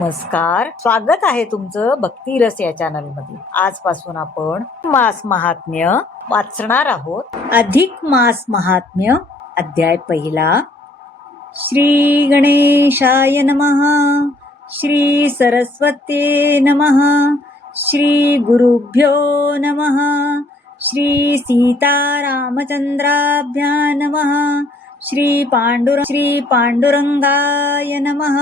नमस्कार, स्वागत आहे तुमचं भक्तिरस या चॅनल मध्ये. आजपासून आपण मास महात्म्य वाचणार आहोत. अधिक मास महात्म्य अध्याय पहिला. श्री गणेशाय नमः. श्री सरस्वते नमः. श्री गुरुभ्यो नमः. श्री सीतारामचंद्राभ्या नमः. श्री पांडुरंगाय नमः.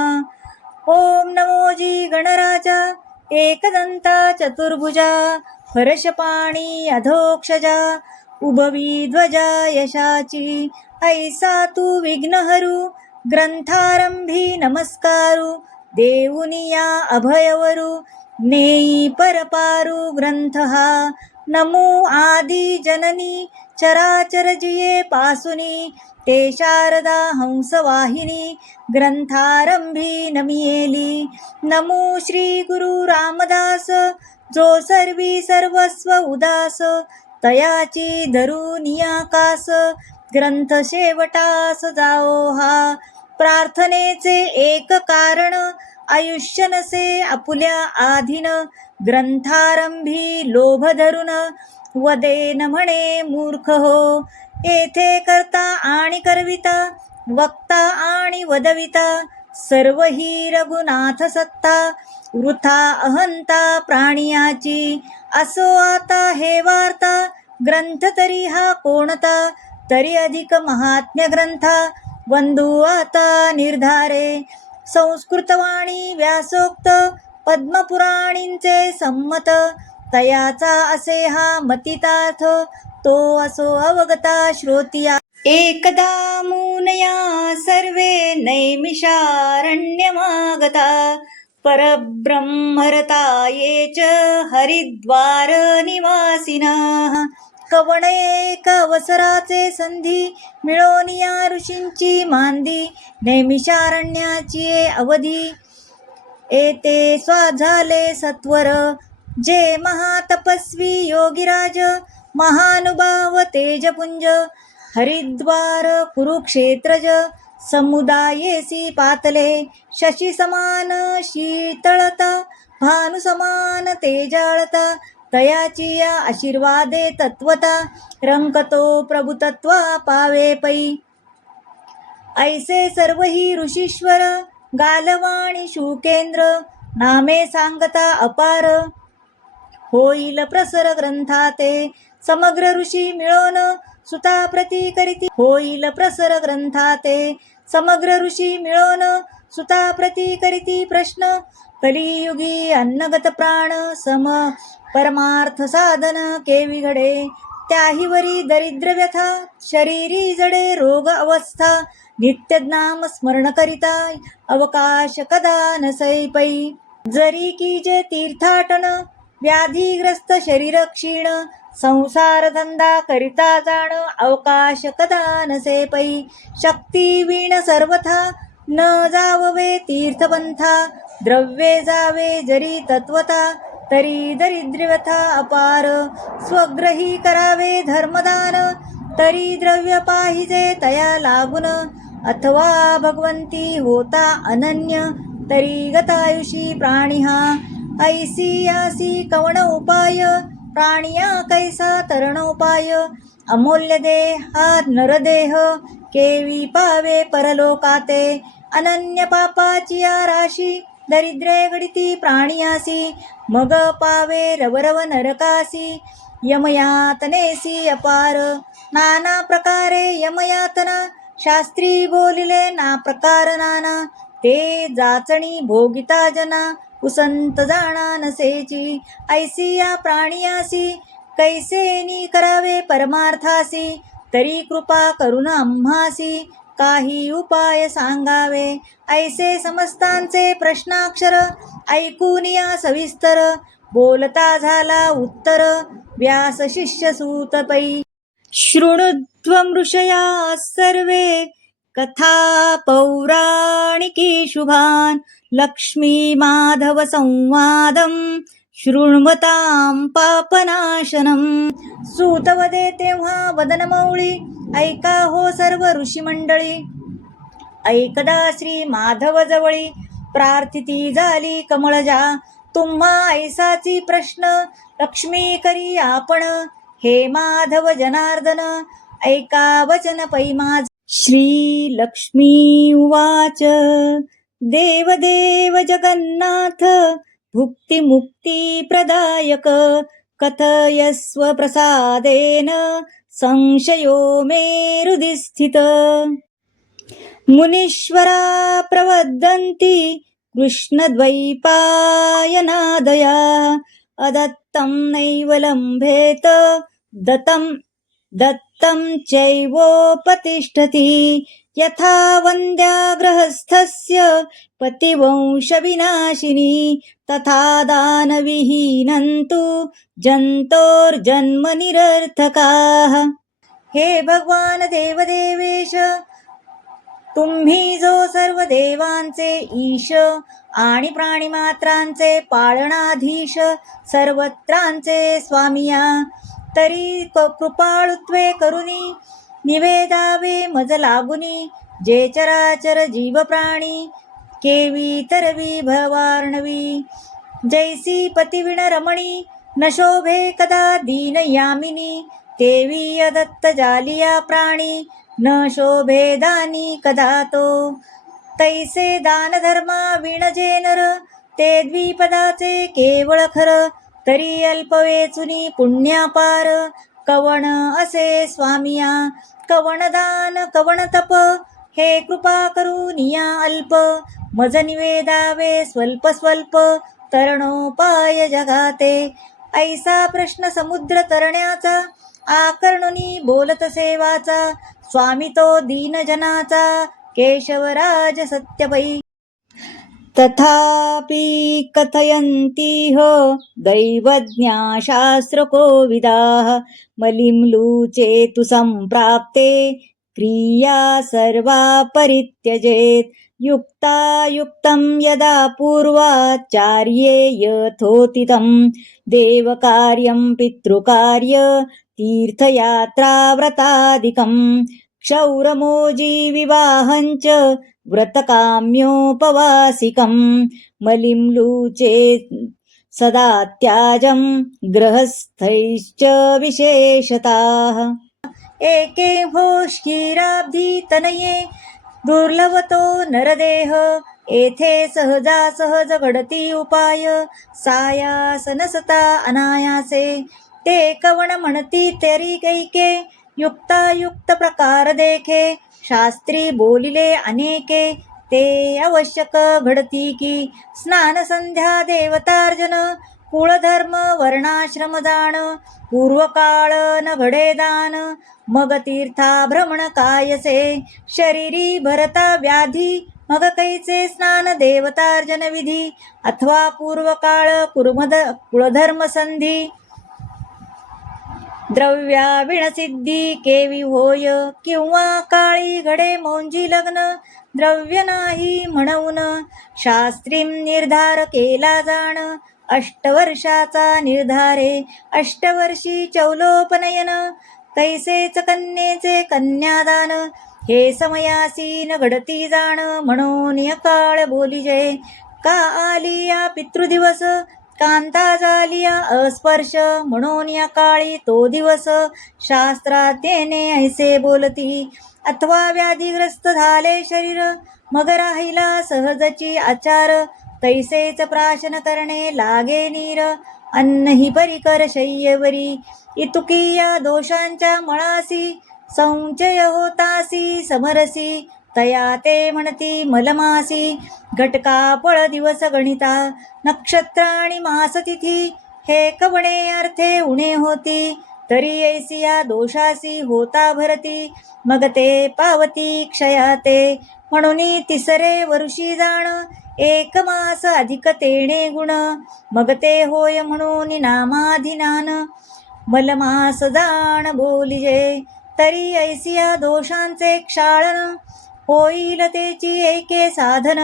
ओम नमो जी गणराजा एकदंता चतुर्भुजा हर्षपाणी अधोक्षजा उभवी ध्वजा यशाची ऐसा तू विघ्नहरू ग्रंथारंभी नमस्कारू देऊनिया अभयवरू नेई परपारू ग्रंथ हा नमो आदि जननी चराचर जिये पासुनी ते शारदा हंसवाहिनी ग्रंथारंभी नमियेली. नमो श्री गुरु रामदास जो सर्वी सर्वस्व उदास तयाची धरून आकाश ग्रंथ शेवटास जाओ हा. प्रार्थनेचे एक कारण आयुष्य नसे आपुल्या आधीन ग्रंथारंभी लोभ धरून वदेन म्हणे मूर्ख हो. येथे करता आणि करविता वक्ता आणि वदविता सर्व ही रघुनाथ सत्ता वृथा अहंता प्राणियाची. असो आता हे वार्ता ग्रंथ तरी हा कोणता तरी अधिक महात्म्य ग्रंथा वंदू आता निर्धारे. संस्कृतवाणी व्यासोक्त पद्मपुराणींचे संमत तयाचा असे हा मतितार्थ तो असो अवगता श्रोतिया. एकदा मुनया सर्वे नैमिषारण्यमागता परब्रह्मरता ये च हरिद्वार निवासिनः. कवण एक अवसराचे संधी मिळोनिया ऋषींची मांदी नैमिषारण्याची अवधी येते स्वाझाले सत्वर. जे महातपस्वी योगीराज महानुभाव तेजपुंज हरिद्वार कुरुक्षेत्रज समुदायेसी पातले शशी समान शीतळता भानु समान तेजाळता तयाची या आशीर्वादे तत्वता रंकतो प्रभुतत्वा पावे पै. ऐसे सर्व ही ऋषीश्वर गालवाणी शुकेंद्र नामे सांगता अपार होईल प्रसर ग्रंथाते समग्र ऋषी मिळून सुता प्रती करीती. होईल प्रसर ग्रंथाते समग्र ऋषी मिळून सुता प्रती करीती. प्रश्न कलियुगी अन्नगत प्राण सम परमार्थ साधन केवी घडे त्याहीवरी दरिद्र व्यथा शरीरी जडे रोग अवस्था नित्य नाम स्मरण करिता अवकाश कदा नसै पै. जरी की जे तीर्थाटन व्याधीग्रस्त शरीर क्षीण संसार धंदा करिता जाण अवकाश कदा नसे पै. शक्ती वीण सर्वथा न जाववे तीर्थपंथा द्रव्ये जावे जरी तत्वता तरी दरिद्रव्यथा अपार. स्वग्रही करावे धर्मदान तरी द्रव्य पाहिजे तया लागून अथवा भगवंती होता अनन्य तरी गतायुषी प्राणी हा. ऐसी यासी कवण उपाय प्राणिया कैसा तरणोपाय अमूल्य देहा नरदेह केवी पावे परलोकाते. अनन्य पापाची राशी दरिद्रे गडिती प्राणियासी मग पावे रवरव नरकासी यमयातनेसी अपार. नाना प्रकारे यमयातना शास्त्री बोलिले ना प्रकार नाना ते जाचणी भोगिता जना उसंत जाणा नसेची. ऐसी या प्राणियासी कैसेनी करावे परमार्थासी तरी कृपा करून आम्हासी काही उपाय सांगावे. ऐसे समस्तांचे प्रश्नाक्षर ऐकून या सविस्तर बोलता झाला उत्तर व्यास शिष्य सूत पै. शृणुध्वं ऋषया सर्वे कथा पौराणिकी शुभान लक्ष्मी माधव संवादम शृण्वतां पापनाशनम. सूत वदे तेव्हा वदनमौळी ऐका हो सर्व ऋषी मंडळी. ऐकदा श्री माधव जवळी प्रार्थिती झाली कमळजा. तुम्हा ऐसाची प्रश्न लक्ष्मी करी आपण. हे माधव जनार्दन ऐका वचन पै माझ. श्री लक्ष्मी उवाच देवदेव जगन्नाथ भुक्तिमुक्ती प्रदायक कथयस्व प्रसादेन संशयो मे हृदि स्थित. मुनीश्वरा प्रवदन्ति कृष्णद्वैपायनादया अदत्तं नैव लम्भेत दत्तं चैवोपतिष्ठति. यथा वन्द्या गृहस्थस्य पतिवंशविनाशिनी तथा दानविहीनं तु जन्तोर्जन्म निरर्थकाः. हे भगवान देवदेवेश, तुम्ही जो सर्व देवांचे ईश आणि प्राणीमात्रांचे पालनाधीश सर्वत्रांचे स्वामिया, तरी कृपाळुत्वे करुनी निवेदावे मज लागुनी. जे चराचर जीव प्राणी केवी तरवी भवार्णवी. जैसी पतिविण रमणी न शोभे कदा दीन यामिनी. तेवी अदत्त जालिया प्राणी न शोभे दानी कदा तो. तैसे दान धर्मा विण जे नर ते द्विपदाचे केवळ खर. तरी अल्पवेचुनी पुण्यापार कवण असे स्वामिया. कवण दान कवण तप हे कृपा करुनिया अल्प. मज निवेदावे स्वल्प स्वल्प तरणोपाय जगाते. ऐसा प्रश्न समुद्र तरण्याचा आकर्णुनी बोलत सेवाचा. स्वामी तो दीनजनाचा केशवराज सत्यपै. तथापि कथयन्तीह दैवज्ञा शास्त्रकोविदाः मलिम्लूचेतु सम्प्राप्ते क्रिया सर्वा परित्यजेत्. युक्तायुक्तं यदा पूर्वाचार्ये यथोचितं देवकार्यं पितृकार्य तीर्थयात्रा व्रतादिकं क्षौरमोजी विवाहञ्च व्रतकाम्योपवासिकं मलिम्लूचे सदा त्याजं गृहस्थैश्च विशेषताः. एके भोष क्षीराब्धी तनये दुर्लभतो नरदेह. येथे सहजासहज घडती उपाय सायास नसता अनायासे. ते कवण म्हणती तरी कैके युक्तायुक्त प्रकार देखे. शास्त्री बोलिले अनेके ते आवश्यक घडती की. स्नान संध्या देवतार्जन कुळधर्म वर्णाश्रम जाण. पूर्वकाळ न घडे दान मग तीर्था भ्रमण कायसे. शरीरी भरता व्याधी मग कैचे स्नान देवतार्जन विधी. अथवा पूर्वकाळ कुळधर्म संधी द्रव्या विणसिद्धी केवी होय. किंवा काळी घडे मौंजी लग्न द्रव्य नाही म्हणून. शास्त्रीं निर्धार केला जाण 8 वर्षाचा निर्धारे. 8 वर्षी चौलोपनयन तैसेच कन्येचे कन्यादान. हे समयासी न घडती जाण म्हणून काळ बोलिजे. का आली या पितृदिवस कांता झालिया अस्पर्श म्हणून या काळी तो दिवस. शास्त्रात येणे ऐसे बोलती. अथवा व्याधीग्रस्त झाले शरीर मग राहिला सहजची आचार. तैसेच प्राशन करणे लागे नीर अन्न ही परिकर शय्यवरी. इतुकी या दोषांच्या मळासी संचय होतासी समरसी. तया ते म्हणती मलमासी. घटका पळ दिवस गणिता नक्षत्र आणि मास तिथी. हे कवणे अर्थे उणे होती. तरी ऐसी या दोषासी होता भरती. मग ते पावती क्षयाते. म्हणून तिसरे वर्षी जाण 1 मास अधिक तेणे गुण. मग ते होय म्हणून नामाधिनान मलमास जाण बोलिजे. तरी ऐसिया दोषांचे क्षाळन होईल तेची एके साधन.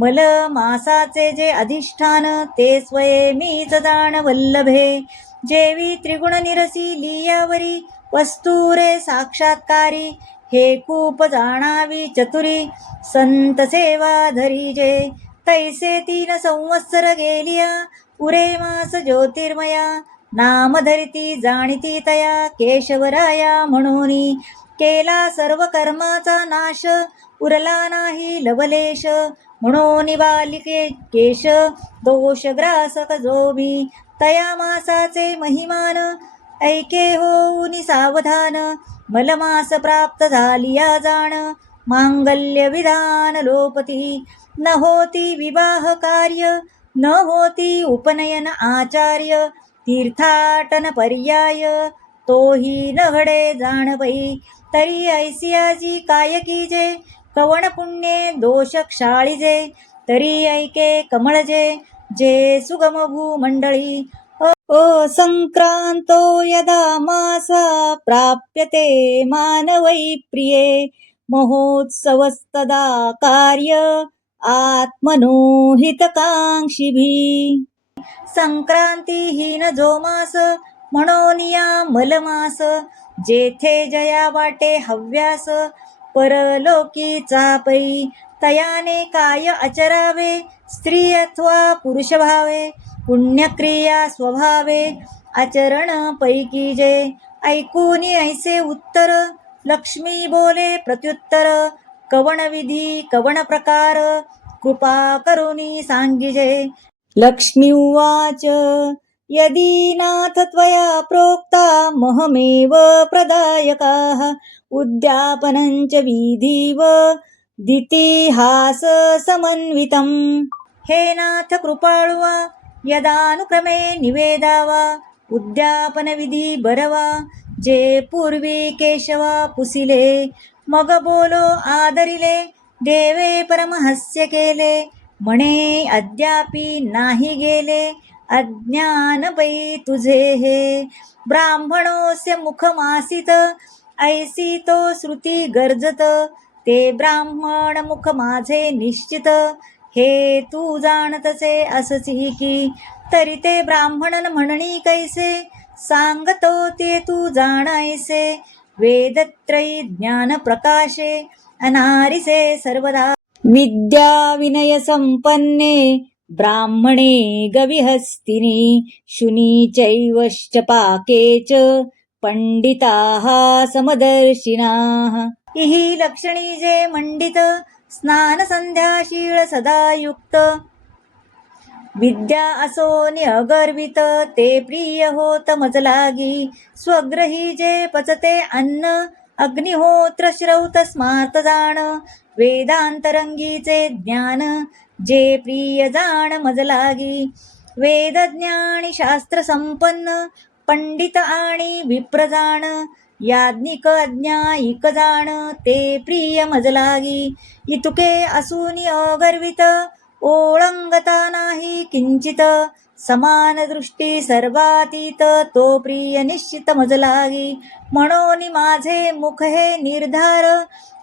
मल मासाचे जे अधिष्ठान ते स्वये मीच जाण वल्लभे. जेवी त्रिगुण निरसी लियावरी वस्तू रे साक्षात्कारी. हे खूप जाणावी चतुरी संत सेवा धरीजे. तैसे 3 संवत्सर गेलिया पुरे मास ज्योतिर्मया नाम धरिती जाणीती तया केशवराया म्हणूनी केला सर्व कर्माचा नाश उरला नाही लवलेश म्हणून बालिके केश दोषग्रासक जोमी तया मासाचे महिमान ऐके होऊनी सावधान मलमास प्राप्त झालिया जाण मांगल्य विधान लोपती न होती विवाह कार्य न होती उपनयन आचार्य तीर्थाटन पर्याय तोही न घडे जाणबाई तरी ऐसियाची काय कीजे कवण पुण्ये दोष क्षाळीजे तरी ऐके कमळजे जे सुगम भूमंडळी ओ संक्रांतो यदा मासा प्राप्यते मानवै प्रिये महोत्सवस्तदा कार्य आत्मनो हितकांक्षिभी संक्रांतीहीन जो मास म्हणोनिया मलमास जेथे जया वाटे हव्यास परलोकी चापई तयाने काय आचरावे स्त्री अथवा पुरुष भावे पुण्यक्रिया स्वभावे आचरण पैकी जे ऐकूनी ऐसे उत्तर लक्ष्मी बोले प्रत्युत्तर कवण विधी कवण प्रकार कृपा करुणी सांगिजे लक्ष्मी उवाच यदि नाथ त्वया प्रोक्ता महमेव प्रदायकाः उद्यापनञ्च विधिव दितिहास समन्वितम् हे नाथ कृपाळुवा यदानुक्रमे निवेदावा उद्यापन विधी बरवा जे पूर्वी केशवा पुसिले मग बोलो आदरिले देवे परमहस्य केले म्हणे अद्यापि नाही गेले अज्ञान पै तुझे हे ब्राह्मणोस्य मुखमासित ऐसी तो श्रुती गर्जत ते ब्राह्मण मुख माझे निश्चित हे तू जाणतसे अससी की तरी ते ब्राह्मणन म्हणणी कैसे सांगतो ते तू जाणायसे वेदत्रयी ज्ञान प्रकाशे अनारिसे सर्वदा विद्या विनय संपन्ने ब्राह्मणे गविहस्तिनी शुनी चैवश्च पाके च पंडिताः समदर्शिनाः इहि लक्षणी जे मंडित स्नान संध्याशीळ सदा युक्त विद्या असोनी अगर्वित ते प्रिय होत मजलागी स्वग्रही जे पचते अन्न अग्निहोत्र श्रौत स्मार्त जाण वेदांतरंगीचे ज्ञान जे प्रिय जाण मजलागी वेदज्ञानी शास्त्र संपन्न पंडित आणि विप्रजाण याज्ञिक अज्ञायिक जाण ते प्रिय मजलागी इतुके असूनी अगर्वित ओळंगता नाही किंचित समान दृष्टी सर्वातीत तो प्रिय निश्चित मजलागी म्हणून माझे मुख हे निर्धार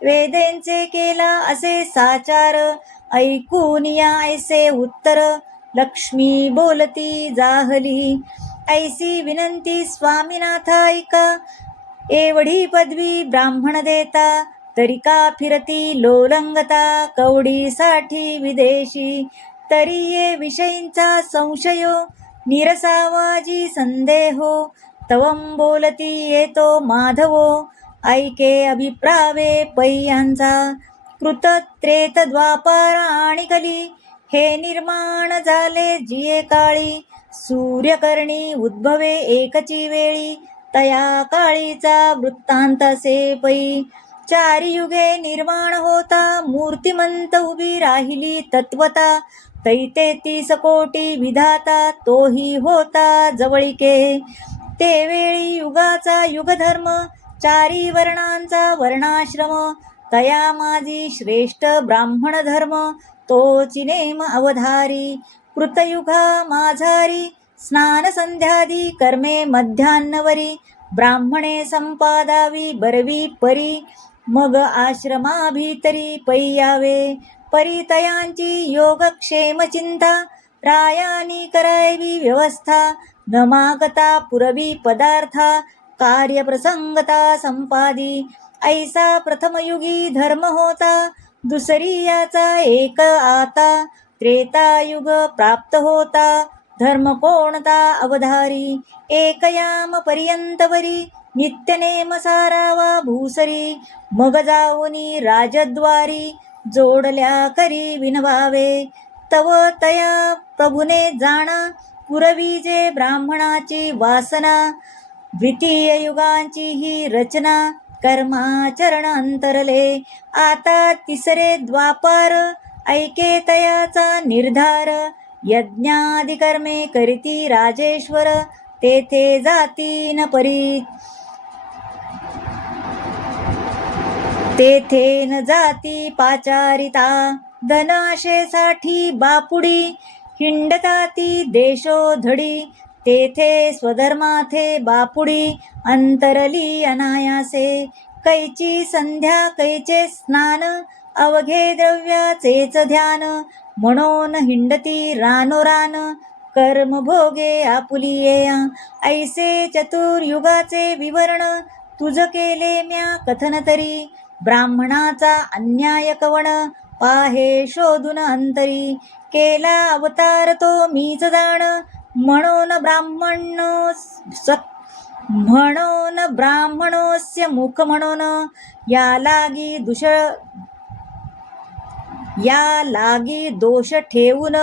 वेदेंचे केला असे साचार ऐकून या ऐसे उत्तर लक्ष्मी बोलती जाहली ऐसी विनंती स्वामीनाथ ऐका एवढी पदवी ब्राह्मण देता तरी का फिरती लोलंगता कवडीसाठी विदेशी तरी ये विषयींचा संशयो निरसावाजी संदेहो तवम बोलती येतो माधवो ऐके अभिप्रावे पैयांचा कृतत्रेत द्वापार आणि कली हे निर्माण झाले जिये काळी सूर्यकर्णी उद्भवे एकची वेळी तया काळीचा वृत्तांत से पै चारी युगे निर्माण होता मूर्तिमंत उभी राहिली तत्वता तैते 30 कोटी विधाता तोही होता जवळिके ते वेळी युगाचा युगधर्म चारी वर्णांचा वर्णाश्रम तया माझी श्रेष्ठ ब्राह्मण धर्म तोची नेम अवधारी कृतयुगा माझारी स्नान संध्यादी कर्मे मध्यान्नवरी ब्राह्मणे संपादावी बरवी परी मग आश्रमाभीतरी पै यावे परितयांची योगक्षेम चिंता रायानी करावी व्यवस्था न मागता पुरवी पदार्था कार्यप्रसंगता संपादी ऐसा प्रथमयुगी धर्म होता दुसरी याचा एक आता त्रेतायुग प्राप्त होता धर्म कोणता अवधारी एकयाम पर्यंतवरी नित्यनेम सारावा भूसरी मग जाऊनी राजद्वारी जोडल्या करी विनवावे तव तया प्रभुने जाणा पुरवी जे ब्राह्मणाची वासना द्वितीय युगांची ही रचना कर्माचरण अंतरले आता तिसरे द्वापार ऐके तयाचा निर्धार यज्ञादि कर्मे करीती राजेश्वर तेथे जाती न परी तेथे न जाती पाचारिता धनाशेसाठी बापुडी हिंडताती देशोधडी तेथे स्वधर्माथे बापुडी अंतरली अनायासे कैची संध्या कैचे स्नान अवघे द्रव्याचेच ध्यान म्हणून हिंडती रानोरान कर्म भोगे आपुलिये ऐसे चतुर्युगाचे विवरण तुझ केले म्या कथन तरी ब्राह्मणाचा अन्याय कवण पाहे शोधून अंतरी केला अवतार तो मीच जाण म्हणून ब्राह्मणोस्य मुख म्हणून या लागी दोष ठेवून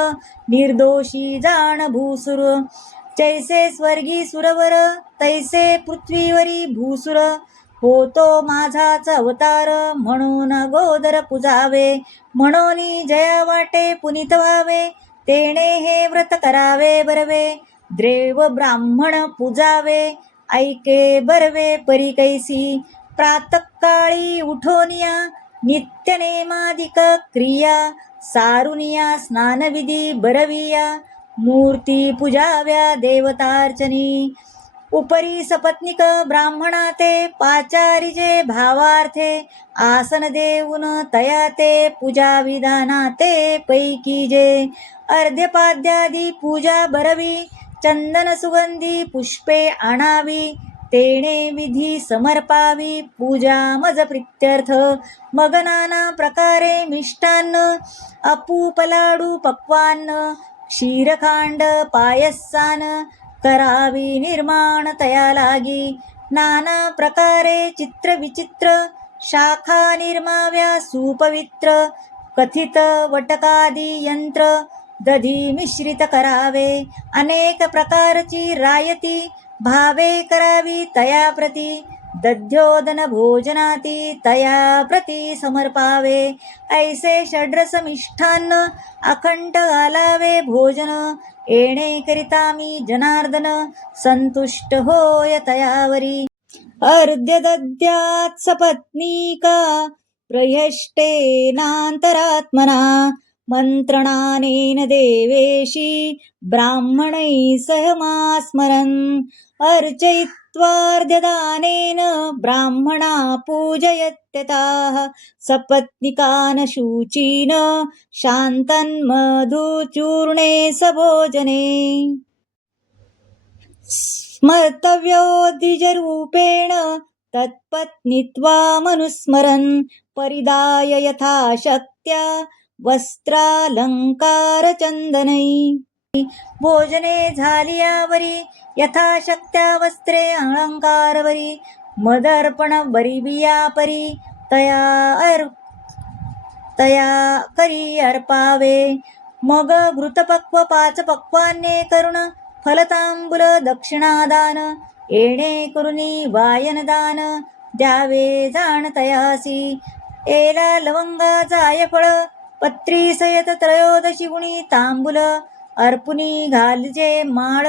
निर्दोषी जाण भूसुर जैसे स्वर्गी सुरवर तैसे पृथ्वीवरी भूसुर होतो माझाच अवतार म्हणून अगोदर पूजावे म्हणून जया वाटे पुनीत व्हावे तेणे हे व्रत करावे बरवे देव ब्राह्मण पूजावे ऐके बरवे परी कैसी प्रातःकाळी उठोनिया नित्यनेमादिक क्रिया सारुनिया स्नानविधी बरविया मूर्ती पूजाव्या देवतार्चनी उपरी सपत्निक ब्राह्मणा ते पाचारिजे भावार्थे आसन देऊन तया ते पूजा विधाना ते पैकी जे अर्ध्यपाद्यादी पूजा बरवी चंदन सुगंधी पुष्पे आणावी तेणे विधी समर्पावी पूजा मज प्रित्यर्थ मग नाना प्रकारे मिष्टान्न अपूप लाडू पक्वान्न क्षीरखांड पायस्सान करावी निर्माण तया लागी नाना प्रकारे चित्र विचित्र शाखा निर्माव्या सुपवित्र कथित वटकादी यंत्र दधी मिश्रित करावे अनेक प्रकारची रायती भावे करावी तया प्रती दध्योदन भोजनाती तया प्रती समर्पावे ऐसे षड्रस मिष्ठान्न अखंड घालावे भोजन येणे करिता मी जनार्दन संतुष्ट होय तयावरी अर्ध्य दद्यात् सपत्नीका प्रयष्टेनान्तरात्मना मंत्रणानेन देवेशी ब्राह्मणै सह मास्मरन् अर्चयित्वार्ध्यदानेन ब्राह्मणा पूजयत्यताः सपत्निकान् शुचीन शान्तन्मधुचूर्णे सभोजने स्मर्तव्यो द्विजरूपेण तत्पत्नीत्वामनुस्मरन् परिदाय यथाशक्त्या वस्त्रालंकारचंदनै भोजने झालियावरी यथाशक्त्या वस्त्रे अलंकारवरी मदर्पण बरिबिया परी तया करी अर्पावे मग घृतपक्व पाच पक्वान्ने करुण फलतांबूल दक्षिणादान येणे करुणी वायनदान द्यावे जाण तयासी एला लवंगा जायफळ पत्री सयत त्रयोदशी गुणी तांबूल अर्पुनी घालजे माळ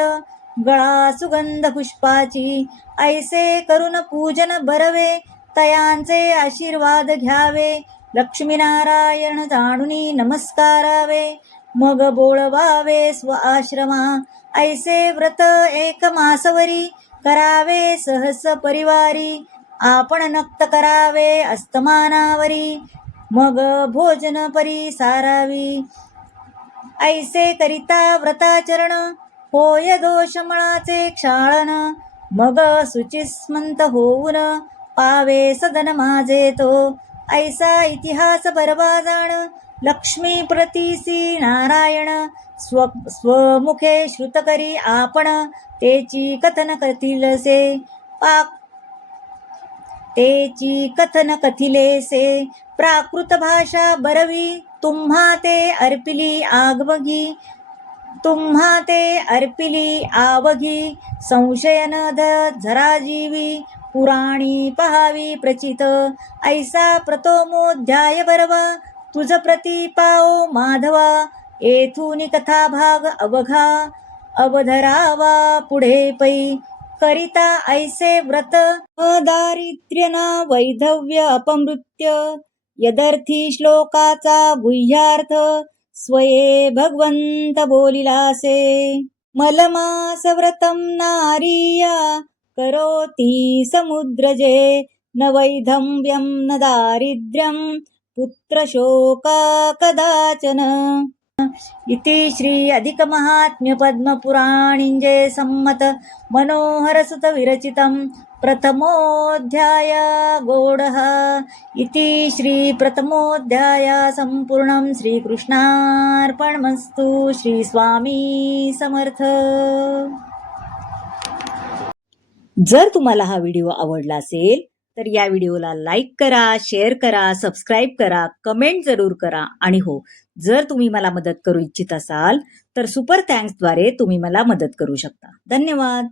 गळा सुगंध पुष्पाची ऐसे करून पूजन बरवे तयांचे आशीर्वाद घ्यावे लक्ष्मीनारायण जाणुनी नमस्कारावे मग बोळवावे स्व आश्रमा ऐसे व्रत एक मासवरी करावे सहस परिवारी आपण नक्त करावे अस्तमानावरी मग भोजन परी सारावी ऐसे करिता व्रताचरण होय दोषमळाचे क्षाळन मग शुचिस्मंत होऊन पावे सदन माझे तो ऐसा इतिहास परवा जाण लक्ष्मी प्रतीसी नारायण स्वमुखे श्रुत करी आपण तेची कथन कथिलसे तेची कथन कथिलेसे प्राकृत भाषा बरवी तुम्हा ते अर्पिली आवघी संशय न झराजीवी पुराणी पहावी प्रचित ऐसा प्रतोमोध्याय बरवा तुझ प्रति पाओ माधवा येथून कथा भाग अवघा अवधरावा पुढे पै करिता ऐसे व्रत दारिद्र्यना वैधव्य अपमृत्य यदर्थी श्लोकाचा गुह्यार्थ स्वये भगवंत बोलिलासे मलमास व्रतम नारिया करोती समुद्रजे न वैधव्यम न दारिद्र्यम पुत्रशोका कदाचन इति श्री अधिक महात्म्य पद्मपुराणिंजे सम्मत मनोहर सुत विरचितं प्रथमोऽध्याय गौडः इति श्री प्रथमोऽध्याय संपूर्णं श्रीकृष्णार्पणमस्तु. श्री स्वामी समर्थ. जर तुम्हाला हा व्हिडिओ आवडला असेल तर या व्हिडिओला लाईक करा, शेअर करा, सबस्क्राईब करा, कमेंट जरूर करा आणि हो, जर तुम्ही मला मदत करू इच्छित असाल तर सुपर थँक्सद्वारे तुम्ही मला मदत करू शकता. धन्यवाद.